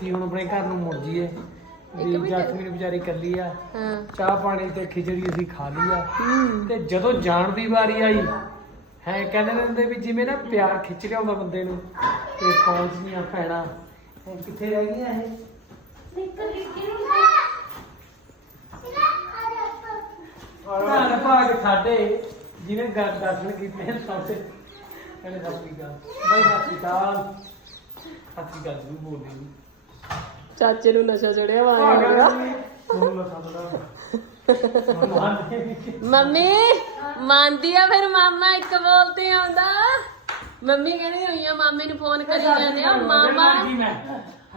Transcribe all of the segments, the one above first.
ਸੀ ਹੁਣ ਆਪਣੇ ਘਰ ਨੂੰ ਮੁੜ ਜੀਏ ਵੀ ਜਸਮੀਨ ਵਿਚਾਰੀ ਇਕੱਲੀ ਆ। ਹਾਂ। ਚਾਹ ਪਾਣੀ ਤੇ ਖਿਚੜੀ ਅਸੀਂ ਖਾ ਲਈ ਆ। ਤੇ ਜਦੋਂ ਜਾਣ ਦੀ ਵਾਰੀ ਆਈ ਹੈ ਕਹਿੰਦੇ ਨੇ ਹੁੰਦੇ ਵੀ ਜਿਵੇਂ ਨਾ ਪਿਆਰ ਖਿੱਚ ਲਿਆ ਹੁੰਦਾ ਬੰਦੇ ਨੂੰ ਤੇ ਪਹੁੰਚਦੀਆਂ ਭੈਣਾਂ ਇਹ ਕਿੱਥੇ ਰਹਿ ਗਈਆਂ ਇਹ? ਧੰਨ ਭਾਗ ਸਾਡੇ ਜਿਹਨੇ ਗੱਲ ਦਰਸ਼ਨ ਕੀਤੇ ਨੇ ਸਾਡੇ। ਕਹਿੰਦੇ ਸਤਿ ਸ਼੍ਰੀ ਅਕਾਲ। ਬਾਈ ਸਤਿ ਸ਼੍ਰੀ ਅਕਾਲ। ਸਤਿ ਸ਼੍ਰੀ ਅਕਾਲ ਜੀ ਬੋਲਦੇ। ਨਹੀਂ ਚਾਚੇ ਨੂੰ ਨਸ਼ਾ ਚੜਿਆ ਵਾ ਥੋੜਾ ਮੰਮੀ ਮੰਨਦੀ ਆ ਫਿਰ ਮਾਮਾ ਇੱਕ ਬੋਲਤੇ ਆਉਂਦਾ। ਮੰਮੀ ਕਹਿੰਦੀ ਹੋਈ ਆ ਮਾਮੇ ਨੂੰ ਫੋਨ ਕਰੀ ਜਾਂਦੇ ਆ। ਮਾਮਾ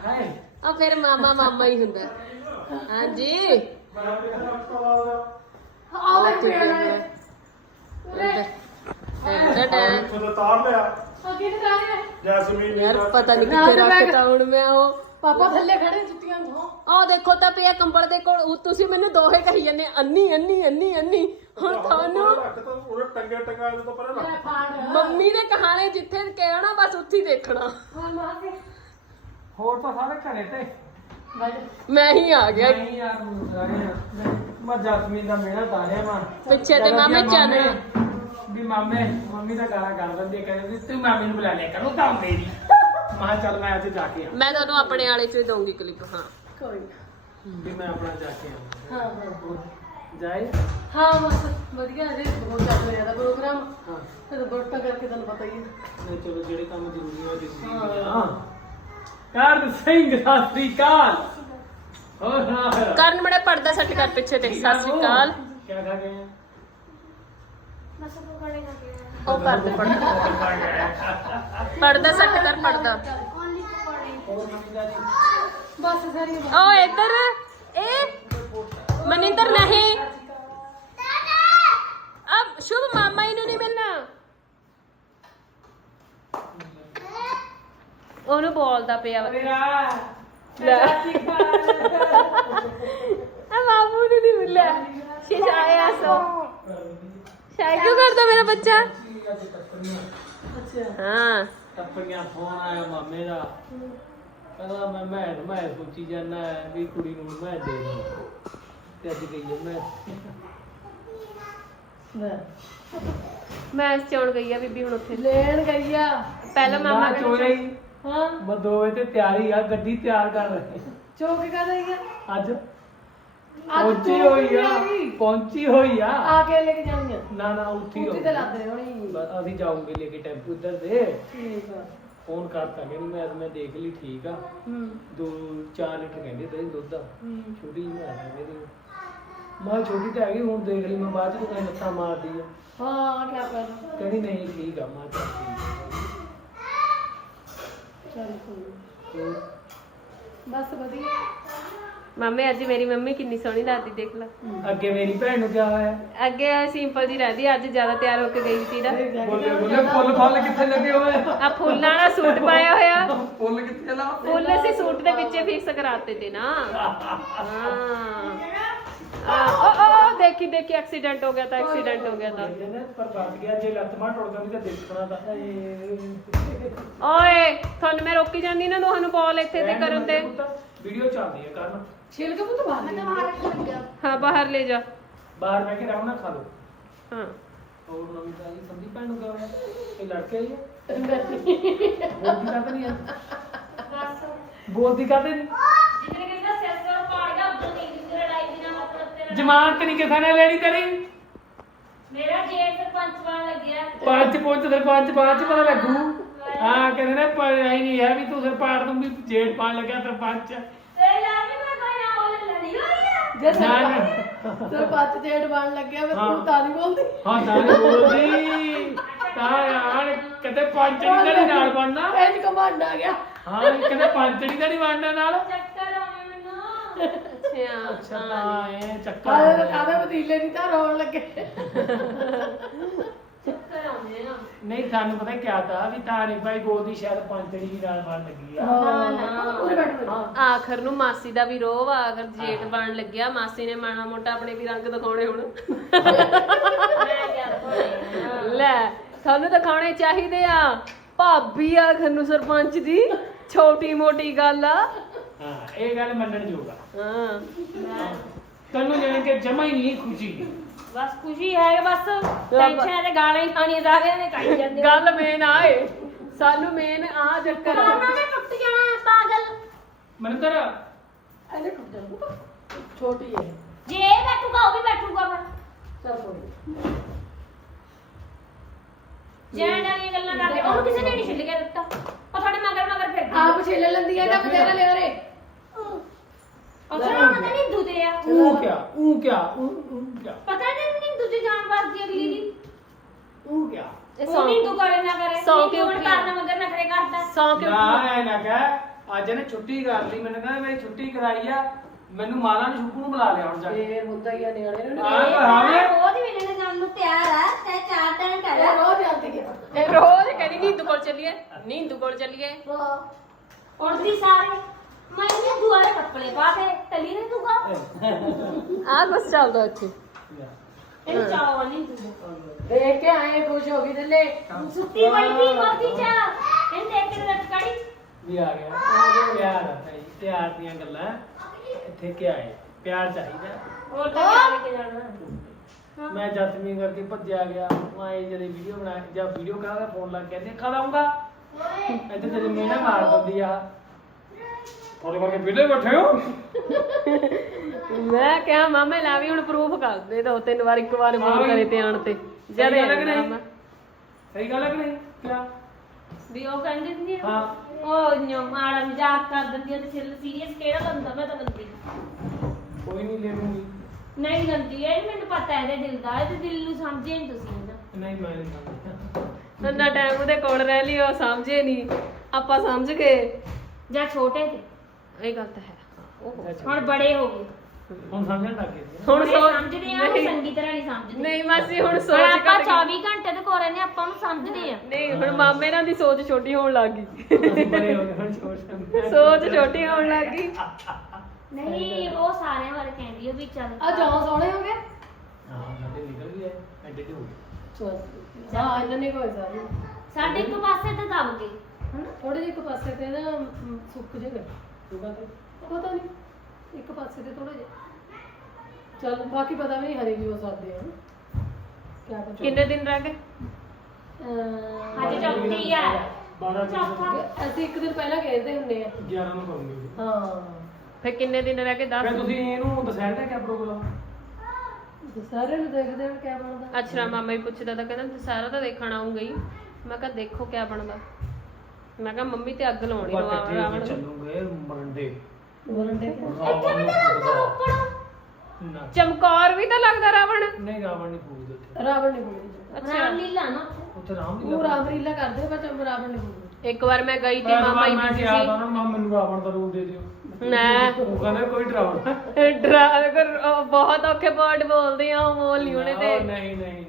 ਹਾਏ। ਆ ਫਿਰ ਮਾਮਾ ਮਾਮਾ ਹੀ ਹੁੰਦਾ। ਹਾਂਜੀ। ਦੇਖ ਪਿਆ ਖੁਦ ਤਾਰ ਲਿਆ। ਅੱਗੇ ਜਾ ਰਿਹਾ ਜੈਸਮੀਨ ਯਾਰ ਪਤਾ ਨਹੀਂ ਕਿੱਥੇ ਰੱਖਤਾ ਹੁਣ ਮੈਂ ਉਹ। ਪਾਪਾ ਥੱਲੇ ਖੜੇ। ਜੁੱਤੀਆਂ ਨੂੰ ਆਹ ਦੇਖੋ ਤਾਂ ਪਿਆ ਕੰਬਲ ਦੇ ਕੋਲ। ਉਹ ਤੁਸੀਂ ਮੈਨੂੰ ਦੋਹੇ ਕਹੀ ਜਾਂਦੇ ਅੰਨੀ ਅੰਨੀ ਅੰਨੀ ਅੰਨੀ। ਹੁਣ ਤੁਹਾਨੂੰ ਰੱਖ ਤਾਂ ਉਹਨੇ ਟੰਗੇ ਟੰਗਾ ਇਹਦੇ ਤੋਂ ਪਰੇ ਰੱਖ। ਫਾੜ। ਮੰਮੀ ਦੇ ਕਹਾਣੇ ਜਿੱਥੇ ਕਹਿਣਾ ਬਸ ਉੱਥੇ ਹੀ ਦੇਖਣਾ। ਹਾਂ ਮਾਰ ਕੇ ਹੋਰ ਤਾਂ ਸਾਰੇ ਘਰੇ ਤੇ। ਮੈਂ ਹੀ ਆ ਗਿਆ। ਨਹੀਂ ਯਾਰ ਸਾਰੇ ਮੈਂ ਜਸਮੀਨ ਦਾ ਮਿਹਨਤ ਤਾਰਿਆ ਮਾਂ। ਪਿੱਛੇ ਤੇ ਮਾਮੇ ਚੰਨ ਵੀ ਮਾਮੇ ਮੰਮੀ ਦਾ ਗਾਣਾ ਗਾ ਦਿੰਦੀ ਹੈ, ਕਹਿੰਦੀ ਤੂੰ ਮਾਮੀ ਨੂੰ ਬੁਲਾ ਲਿਆ ਕਰੋ ਤਾਂ ਮੇਰੀ ਮੈਂ ਕਿਹਾ ਚੱਲ ਮੈਂ ਅੱਜ ਜਾ ਕੇ ਆਵਾਂ। ਮੈਂ ਤੁਹਾਨੂੰ ਆਪਣੇ ਵਾਲੇ ਚ ਦਊਂਗੀ ਕਲਿੱਪ ਹਾਂ। ਕੋਈ ਵੀ ਮੈਂ ਆਪਣਾ ਜਾ ਕੇ ਆਵਾਂ। ਹਾਂ ਹਾਂ। ਜਾਏ? ਹਾਂ ਬਸ। ਵਧੀਆ ਜੇ ਬਹੁਤ ਚੱਲ ਰਿਹਾ ਦਾ ਪ੍ਰੋਗਰਾਮ। ਹਾਂ। ਫਿਰ ਬੋਟਾ ਕਰਕੇ ਤੁਹਾਨੂੰ ਪਤਾ ਹੀ ਹੈ। ਨਹੀਂ ਚਲੋ ਜਿਹੜੇ ਕੰਮ ਜ਼ਰੂਰੀ ਹੋ। ਜ਼ਰੂਰੀ ਆ ਕਰ ਸਿੰਘ ਸਤਿ ਸ੍ਰੀ ਅਕਾਲ। ਹੋਰ ਨਾ ਫਿਰ। ਕਰਨ ਮੜੇ ਪਰਦਾ ਸੱਟ ਕਰ ਪਿੱਛੇ ਤੇ। ਸਤਿ ਸ਼੍ਰੀ ਅਕਾਲ। ਕੀ ਖਾ ਗਏ ਆ? ਉਹ ਕਰਦੇ ਪਰਦਾ ਪਰਦਾ ਸੱਟ ਕਰ ਹੋਰ ਨਵੀਂ ਤਾਜ਼ੀ? ਬਸ ਸਾਰੀ ਓ ਇੱਧਰ ਇਹ ਮਨਿੰਦਰ ਨਹੀਂ। ਅਬ ਸ਼ੁਭ ਮਾਮਾ ਹੀ ਨੂੰ ਨਹੀਂ ਮਿਲਣਾ। ਉਹਨੂੰ ਬੋਲਦਾ ਪਿਆ ਵਾ। ਮੇਰਾ। ਲੈ। ਆ ਬਾਬੂ ਨੂੰ ਨਹੀਂ ਮਿਲਿਆ। ਸ਼ਿਸ਼ਾਇਆ ਸੋ। ਸ਼ਾਇਦ ਕਿਉਂ ਕਰਦਾ ਮੇਰਾ ਬੱਚਾ। ਅੱਛਾ। ਹਾਂ। ਟੱਪੀਆਂ ਫੋਨ ਆਇਆ ਮਾਮੇ ਦਾ। ਕਹਿੰਦਾ ਮੈਂ ਮੈਂ ਮੈਂ ਸੋਚੀ ਜਾਂਦਾ ਵੀ ਕੁੜੀ ਨੂੰ ਮੈਂ ਦੇ ਦੂੰ ਤੇ ਅੱਜ ਗਈ ਮੈਂ ਮੈਂ ਚੌਣ ਗਈ ਆ ਬੀਬੀ ਹੁਣ ਉੱਥੇ। ਲੈਣ ਗਈ ਆ। ਪਹਿਲਾਂ ਮਾਮਾ ਕਹਿੰਦਾ ਚੋਰੇ। ਹੀ। ਹਾਂ ਮੈਂ ਤੇ ਤਿਆਰੀ ਆ ਗੱਡੀ ਤਿਆਰ ਕਰ ਰਹੇ। ਚੌਕ ਕਰ ਰਹੀ ਆ ਅੱਜ। ਅੱਜ ਪਹੁੰਚੀ ਹੋਈ ਆ ਆ। ਪਹੁੰਚੀ ਹੋਈ ਆ। ਆ ਕੇ ਲੈ ਕੇ ਜਾਣੀਆਂ ਨਾ ਨਾ ਉੱਠੀ ਉੱਥੇ ਹੋ ਤੇ ਲਾਦੇ ਹੋਣੀ। ਬਸ ਅਸੀਂ ਜਾਉਂਗੇ ਲੈ ਕੇ ਟੈਂਪੂ ਇੱਧਰ ਦੇ। ਠੀਕ ਆ। ਫੋਨ ਕਰਤਾ ਕਿ ਮੈਂ ਮੈਂ ਦੇਖ ਲਈ ਠੀਕ ਆ। ਹੂੰ। ਦੋ 4 ਲੀਟਰ ਕਹਿੰਦੇ ਤੇ ਦੁੱਧ ਆ। ਹੂੰ। ਛੋਟੀ ਜਿਹੀ ਮੈਂ ਕਹਿੰਦੇ ਦੀ ਮੈਂ ਛੋਟੀ ਤਾਂ ਹੈਗੀ ਹੁਣ ਦੇਖ ਲਈ ਮੈਂ ਬਾਅਦ ਚ ਕੋਈ ਲੱਤਾਂ ਮਾਰਦੀ ਆ। ਹਾਂ ਕੀ ਕਰਨਾ ਕਹਿੰਦੀ ਨਹੀਂ ਠੀਕ ਆ ਮੈਂ ਚੱਲ ਠੀਕ ਚੱਲ ਕੋਈ ਆ। ਹੋਰ? ਬਸ ਵਧੀਆ। ਮਾਮੇ ਅੱਜ ਮੇਰੀ ਮੰਮੀ ਕਿੰਨੀ ਸੋਹਣੀ ਲੱਗਦੀ ਦੇਖ ਲੈ। ਅੱਗੇ ਮੇਰੀ ਭੈਣ ਨੂੰ ਕਿਆ ਹੋਇਆ? ਅੱਗੇ ਸਿੰਪਲ ਜੀ ਰਹਿੰਦੀ ਅੱਜ ਜ਼ਿਆਦਾ ਤਿਆਰ ਹੋ ਕੇ ਗਈ ਸੀ ਨਾ। ਬੋਲੇ ਬੋਲੇ ਫੁੱਲ ਫੁੱਲ ਕਿੱਥੇ ਲੱਗੇ ਹੋਏ ਆ? ਫੁੱਲਾਂ ਵਾਲਾ ਸੂਟ ਪਾਇਆ ਹੋਇਆ। ਫੁੱਲ ਕਿੱਥੇ ਲਾ? ਫੁੱਲ ਅਸੀਂ ਸੂਟ ਦੇ ਵਿੱਚੇ ਫਿਕਸ ਕਰਾਤੇ ਤੇ ਨਾ। ਹਾਂ। ਆ ਓ ਓ ਓ, ਦੇਖੀ ਦੇਖੀ ਐਕਸੀਡੈਂਟ ਹੋ ਗਿਆ ਤਾਂ ਐਕਸੀਡੈਂਟ ਹੋ ਗਿਆ ਤਾਂ। ਪਰ ਬਚ ਗਿਆ ਜੇ ਲੱਤ ਮਾਂ ਟੁੱਟ ਜਾਂਦੀ ਤਾਂ ਦੇਖਣਾ ਤਾਂ ਓਏ ਤੁਹਾਨੂੰ ਮੈਂ ਰੋਕੀ ਜਾਂਦੀ ਨਾ ਤੁਹਾਨੂੰ ਬਾਲ ਇੱਥੇ ਤੇ ਕਰਨ ਤੇ ਵੀਡੀਓ ਚੱਲਦੀ ਹੈ ਕਰਨ। ਛਿਲਕ ਪੁੱਤ ਬਾਹਰ ਮੈਂ ਤਾਂ ਹਾਂ ਬਾਹਰ ਲੈ ਜਾ। ਬਾਹਰ ਬਹਿ ਕੇ ਖਾ ਲਓ। ਹਾਂ। ਹੋਰ ਨਵੀਂ ਤਾਜੀ ਸੰਦੀਪ ਭੈਣ ਨੂੰ ਕਿਹਾ ਹੋਇਆ ਇਹ ਲੜਕੇ ਆਈ ਹੈ ਬੋਲਦੀ ਕਾਹਤੇ ਨਹੀਂ ਆ? ਬੋਲਦੀ ਕਾਹਤੇ ਨਹੀਂ ਜਮਾਨਤ ਨਹੀਂ ਕਿਸੇ ਨੇ ਲੈਣੀ ਤੇਰੀ? ਮੇਰਾ ਜੇਠ ਸਰਪੰਚ ਬਣ ਲੱਗਿਆ। ਪੰਜ ਪੁੰਚ ਸਰਪੰਚ ਬਾਅਦ ਚ ਪਤਾ ਲੱਗੂ। ਹਾਂ। ਕਹਿੰਦੇ ਨੇ ਪਰ ਨਹੀਂ ਹੈ ਵੀ ਤੂੰ ਸਰਪੰਚ ਨੂੰ ਵੀ ਜੇਠ ਪਾਣ ਲੱਗਿਆ ਸਰਪੰਚ। ਤੇ ਯਾਰ ਵੀ ਮੈਂ ਕੋਈ ਨਾ ਉਹ ਲੜੀ ਹੋਈ ਆ ਜੇ ਨਾ ਨਾ। ਸਰਪੰਚ ਜੇੜ ਬਣ ਲੱਗਿਆ ਮੈਂ ਹਾਂ। ਤੂੰ ਤਾਂ ਨਹੀਂ ਬੋਲਦੀ। ਹਾਂ ਤਾਂ ਨੀ ਬੋਲਦੀ। ਤਾਂ ਯਾਰ ਕਿਤੇ ਪੰਚੜੀ ਦਾ ਨੀ ਨਾਲ ਬਣਨਾ? ਇੰਜ ਕਮਾਂਡ ਆ ਗਿਆ। ਹਾਂ ਕਿਤੇ ਪੰਚੜੀ ਦਾ ਨਹੀਂ ਬਣਨਾ ਨਾਲ? ਚੱਕਰ ਆਉਣੇ ਮੈਨੂੰ ਅੱਛਾ ਅੱਛਾ ਤਾਂ ਇਹ ਚੱਕਰ ਹੋਇਆ। ਕਾਹਦੇ ਪਤੀਲੇ ਨਹੀਂ ਤਾਂ ਰੋਣ ਲੱਗੇ। ਨਹੀਂ ਤੁਹਾਨੂੰ ਪਤਾ ਕਿਆ ਤਾ ਵੀ ਤਾਰੀ ਭਾਈ ਬੋਲਦੀ ਸ਼ਾਇਦ ਪੰਚੜੀ ਦੀ ਨਾਲ ਬਣ ਲੱਗੀ ਆ। ਨਾ ਨਾ। ਪੂਰੇ ਬੈਠ ਬੈਠ ਆਖਰ ਨੂੰ ਮਾਸੀ ਦਾ ਵੀ ਰੋਹ ਆ ਅਗਰ ਜੇਠ ਬਣ ਲੱਗਿਆ ਮਾਸੀ ਨੇ ਮਾਣਾ ਮੋਟਾ ਆਪਣੇ ਵੀ ਰੰਗ ਦਿਖਾਉਣੇ ਹੁਣ। ਮੈਂ ਯਾਰ ਹੋਣੀ ਲੈ ਤੁਹਾਨੂੰ ਦਿਖਾਉਣੇ ਚਾਹੀਦੇ ਆ। ਭਾਬੀ ਆਖਰ ਨੂੰ ਸਰਪੰਚ ਦੀ ਛੋਟੀ ਮੋਟੀ ਗੱਲ ਆ। ਹਾਂ ਇਹ ਗੱਲ ਮੰਨਣ ਯੋਗ ਆ। ਹਾਂ। ਮੈਂ ਤੈਨੂੰ ਜਾਣ ਕੇ ਜਮਾ ਹੀ ਨਹੀਂ ਖੁਸ਼ੀ। ਬਸ ਖੁਸ਼ੀ ਹੈ ਬਸ ਟੈਨਸ਼ਨ ਤੇ ਗਾਲਾਂ ਹੀ ਖਾਣੀਆਂ ਸਾਰਿਆਂ ਨੇ ਖਾਈ ਜਾਂਦੇ ਹੋ। ਗੱਲ ਮੇਨ ਆਏ ਸਾਨੂੰ ਮੇਨ ਆ ਚੱਕਰ। ਆ। ਉਹਨਾਂ ਨੇ ਟੁੱਟ ਜਾਣਾ ਪਾਗਲ। ਮਨਿੰਦਰ। ਇਹਨੇ ਟੁੱਟ ਜਾਊਗਾ ਛੋਟੀ ਹੈ। ਜੇ ਇਹ ਬੈਠੂਗਾ ਉਹ ਵੀ ਬੈਠੂਗਾ ਫਿਰ। ਚਲ ਕੋਈ ਜੈਨ ਵਾਲੀਆਂ ਗੱਲਾਂ ਕਰਦੇ ਉਹਨੂੰ ਕਿਸੇ ਨੇ ਨਹੀਂ ਛਿੱਲ ਕੇ ਦਿੱਤਾ। ਉਹ ਤੁਹਾਡੇ ਮਗਰ ਮਗਰ ਫਿਰਦੀ ਆਪ ਛੇਲੇ ਲੈਂਦੀ ਹੈ ਨਾ ਬਤੇਰਾ ਲੈ ਰੇ ਉਹ ਸੁਣਾ ਉਹਨਾਂ ਦੇ ਨਿੰਦੂ ਤੇ ਆ ਉਹ ਕਿਆ ਉਹ ਕਿਆ ਉਹ ਉਹ ਕਿਆ। ਪਤਾ ਨਹੀਂ ਨਿੰਦੂ ਤੇ ਜਾਨ ਵੱਜਦੀ ਅਗਲੀ ਦੀ। ਉਹ ਕਿਆ। ਇਹ ਉਹ ਸੌਂ ਨਿੰਦੂ ਕਰੇ ਨਾ ਕਰੇ ਸੌਂ ਨਿੰਦੂ ਕਿਉਂ ਹੁਣ ਕੀ? ਕਰਨ ਮਗਰ ਨਖਰੇ ਕਰਦਾ। ਸੌ ਕੇ ਨਾ ਐ ਨਾ ਕਹਿ ਅੱਜ ਇਹਨੇ ਛੁੱਟੀ ਕਰ ਲਈ ਮੈਨੂੰ ਕਹਿੰਦਾ ਮੇਰੀ ਛੁੱਟੀ ਕਰਾਈ ਆ ਮੈਨੂੰ ਮਾਲਾ ਨੇ ਸ਼ੁਕੂ ਨੂੰ ਬੁਲਾ ਲਿਆ ਹੁਣ ਜਾ ਕੇ। ਫੇਰ ਹੁੰਦਾ ਹੀ ਆ ਨਿਆਣੇ ਨੂੰ। ਹਾਂ ਪਰ ਹਾਂ ਰੋਜ਼ ਮਿਲਣ ਜਾਣ ਨੂੰ ਤਿਆਰ ਆ ਤੇ ਚਾਰ ਟਾਈਮ ਕਰ ਇਹ ਰੋਜ਼ ਜਾਂਦੀ ਹੈ ਇਹ ਰੋਜ਼ ਕਹਿੰਦੀ ਨੀਂਦੂ ਕੋਲ ਚੱਲੀਏ ਨੀਂਦੂ ਕੋਲ ਚੱਲੀਏ। ਉੜਦੀ ਸਾਰੇ ਮੈਂ ਇਹ ਦੁਆਰੇ ਕੱਪੜੇ ਪਾ ਕੇ ਤਲੀ ਨੇ ਦੂਗਾ ਆ ਕੁਛ ਚੱਲਦਾ ਇੱਥੇ। ਇਹ ਚਾਵਲ ਨਹੀਂ ਦੂਗਾ ਦੇਖ ਕੇ ਆਏ ਖੁਸ਼ ਹੋ ਗਈ ਦਿੱਲੇ ਸੁੱਤੀ ਪਈ ਸੀ ਮੋਦੀ ਚਾ ਇਹ ਦੇਖ ਕੇ ਰੱਟ ਕੜੀ। ਵੀ ਆ ਗਿਆ। ਪਿਆਰ ਆ ਭਾਈ ਪਿਆਰ ਦੀਆਂ ਗੱਲਾਂ। ਇੱਥੇ ਕੀ ਆਏ? ਪਿਆਰ ਚਾਹੀਦਾ। ਹੋਰ ਤਾਂ ਕਿਆ ਲੈ ਕੇ ਜਾਣਾ। ਮੈਂ ਜਸਮੀਨ ਕਰਕੇ ਭੱਜਿਆ ਗਿਆ। ਮੈਂ ਇਹ ਜਦੋਂ ਵੀਡੀਓ ਬਣਾ ਜਾਂ ਵੀਡੀਓ ਕਰਾਂਗਾ ਫੋਨ ਲਾ ਕੇ ਕਹਿੰਦੇ ਖਾ ਲਾਉਂਗਾ ਇੱਥੇ ਤੇਰੀ ਮੀਨਾ ਮਾਰ ਦਿੰਦੀ ਆ। ਥੋੜੇ ਕਰਕੇ ਵਿਲੇ ਬੈਠੇ ਹੋ? ਮੈਂ ਕਿਹਾ ਮਾਮੇ ਲੈ ਵੀ ਹੁਣ ਪ੍ਰੂਫ ਕਰ ਦੇ ਦੋ ਤਿੰਨ ਵਾਰ ਇੱਕ ਵਾਰ ਫੋਨ ਕਰੇ ਤੇ ਆਣ ਤੇ। ਸਹੀ ਗੱਲ ਹੈ ਕਿ ਨਹੀਂ? ਸਹੀ ਗੱਲ ਹੈ ਕਿ ਨਹੀਂ? ਕਿਆ? ਵੀ ਉਹ ਕਹਿੰਦੀ ਸੀ ਹਾਂ। ਉਹ ਨਿਓ ਮਾੜਾ ਮਜ਼ਾਕ ਕਰ ਦਿੰਦੀ ਆ ਤੇ ਫਿਰ ਸੀਰੀਅਸ ਕਿਹੜਾ ਬੰਦਾ ਮੈਂ ਤਾਂ ਬੰਦੀ ਕੋਈ ਨਹੀਂ ਲੈ ਲੂੰਗੀ। ਨਹੀਂ ਗੰਦੀ ਇਹ ਨੀ ਮੈਨੂੰ ਪਤਾ ਇਹਦੇ ਦਿਲ ਦਾ ਇਹਦੇ ਦਿਲ ਨੂੰ ਸਮਝੇ ਨਹੀਂ ਤੁਸੀਂ ਨਾ ਨਹੀਂ ਮੈਂ ਨਹੀਂ ਸਮਝਦਾ। ਇੰਨਾ ਟਾਈਮ ਉਹਦੇ ਕੋਲ ਰਹਿ ਲਈ ਉਹ ਸਮਝੇ ਨਹੀਂ ਆਪਾਂ ਸਮਝ ਗਏ। ਜਾਂ ਛੋਟੇ ਤੇ? ਇਹ ਗੱਲ ਤਾਂ ਹੈ। ਓਹੋ। ਹੁਣ ਬੜੇ ਹੋ ਗਏ। ਹੁਣ ਸਮਝਣ ਲੱਗ ਗਏ। ਸੀ। ਹੁਣ ਹੁਣ ਸੋਚ ਸਮਝਦੇ ਆ ਉਹ ਚੰਗੀ ਤਰ੍ਹਾਂ ਨਹੀਂ ਸਮਝਦੇ। ਨਹੀਂ ਮਾਸੀ ਹੁਣ ਹੁਣ ਸੋਚ ਆਪਾਂ ਘੱਟ 24 ਘੰਟੇ ਤੇ ਕੋਰੇ ਨੇ ਆਪਾਂ ਨੂੰ ਸਮਝਦੇ ਆ। ਨਹੀਂ ਹੁਣ ਮਾਮੇ ਨਾਲ ਦੀ ਸੋਚ ਛੋਟੀ ਹੋਣ ਲੱਗ ਗਈ। ਬੜੇ ਹੋ ਗਏ ਹੁਣ ਛੋਟੇ ਸੋਚ ਛੋਟੀ ਹੋਣ ਲੱਗ ਗਈ। ਨਹੀਂ ਉਹ ਸਾਰਿਆਂ ਬਾਰੇ ਕਹਿੰਦੀ ਆ ਵੀ ਚੱਲ ਆ ਜੌਂ ਸੋਹਣੇ ਹੋ ਗਏ? ਹਾਂ ਸਾਡੇ ਨਿਕਲ ਗਏ ਐਡੇ ਤੇ ਹੋ ਗਏ। ਹਾਂ ਇਹਨਾਂ ਨੇ ਕੋਈ ਸਾਰੀ। ਸਾਡੇ ਇੱਕ ਪਾਸੇ ਤੇ ਦਬ ਗਏ ਹਨਾ? ਥੋੜੇ ਜਿਹੇ ਇੱਕ ਪਾਸੇ ਤੇ ਨਾ ਸੁੱਕ ਜੇ ਗਏ। ਪਤਾ ਨਹੀਂ ਇੱਕ ਪਾਸੇ ਤੇ ਥੋੜਾ ਜਿਹਾ। ਚਲ ਬਾਕੀ ਪਤਾ ਵੀ ਨਹੀਂ ਹਰੇ ਵੀ ਹੋ ਸਕਦੇ ਹਨ ਕਿਆ ਪਤਾ ਕਿੰਨੇ ਦਿਨ ਰਹਿ ਗਏ? ਅੱਜ ਚੌਥੀ ਆ। 12 ਚੌਥਾ। ਅਸੀਂ ਇੱਕ ਦਿਨ ਪਹਿਲਾਂ ਖੇਡਦੇ ਹੁੰਦੇ ਆ। 11 ਨੂੰ ਕਰੂੰਗੀ ਹਾਂ। ਫਿਰ ਕਿੰਨੇ ਦਿਨ ਰਹਿ ਗਏ? ਫਿਰ 10 ਤੁਸੀਂ ਇਹਨੂੰ ਦਸਹਿਰ ਦਾ ਕਿਆ ਪ੍ਰੋਗਰਾਮ ਤੇ ਸਾਰਿਆਂ ਨੂੰ ਦੇਖਦੇ ਹਾਂ ਕਿਆ ਬਣਦਾ। ਅਛਰਾ ਮਾਮਾ ਹੀ ਪੁੱਛਦਾ ਤਾਂ ਕਹਿੰਦਾ ਸਾਰਾ ਤਾਂ ਦੇਖਣ ਆਉਂਗਾ ਹੀ। ਮੈਂ ਕਿਹਾ ਦੇਖੋ ਕਿਆ ਬਣਦਾ। ਮੈਂ ਕਿਹਾ ਮੰਮੀ ਤੇ ਅੱਗ ਲਾਉਣੀ ਹੋ ਰਾਵਣ ਕੇ ਨੂੰ। ਚੱਲੂਗੇ ਮੰਡੇ। ਬੋਲਣਦੇ ਰਾਵਣ ਨੂੰ ਪੂਜਦਾ। ਨਾ। ਚਮਕੌਰ ਵੀ ਤਾਂ ਲੱਗਦਾ ਰਾਵਣ। ਨਹੀਂ ਰਾਵਣ ਨਹੀਂ ਪੂਜਦੇ ਉੱਥੇ ਰਾਵਣ ਨਹੀਂ ਬੋਲਦੇ ਅੱਛਾ। ਰਾਮ ਲੀਲਾ ਨਾ ਉੱਥੇ। ਰਾਮ ਉਹ ਰਾਮ ਲੀਲਾ ਕਰਦੇ ਪਰ ਚੰਬ ਰਾਵਣ ਨਹੀਂ ਬੋਲਦੇ ਇੱਕ ਵਾਰ ਮੈਂ ਗਈ ਤੇ ਮਾਮਾ ਹੀ ਮੈਂ ਪੁੱਛੀ ਕਿਹਾ ਤਾਂ ਉਹਨਾਂ ਨੂੰ ਮੈਨੂੰ ਰਾਵਣ ਦਾ ਰੂਪ ਦੇ ਦਿਓ। ਨਾ ਉਹ ਕਹਿੰਦੇ ਕੋਈ ਡਰਾਉਣਾ ਡਰਾ ਉਹ ਬਹੁਤ ਔਖੇ ਵਰਡ ਬੋਲਦੇ ਆ ਉਹ ਬੋਲ ਨਹੀਂ ਉਹਨੇ ਤੇ। ਨਹੀਂ ਨਹੀਂ ਨਹੀਂ।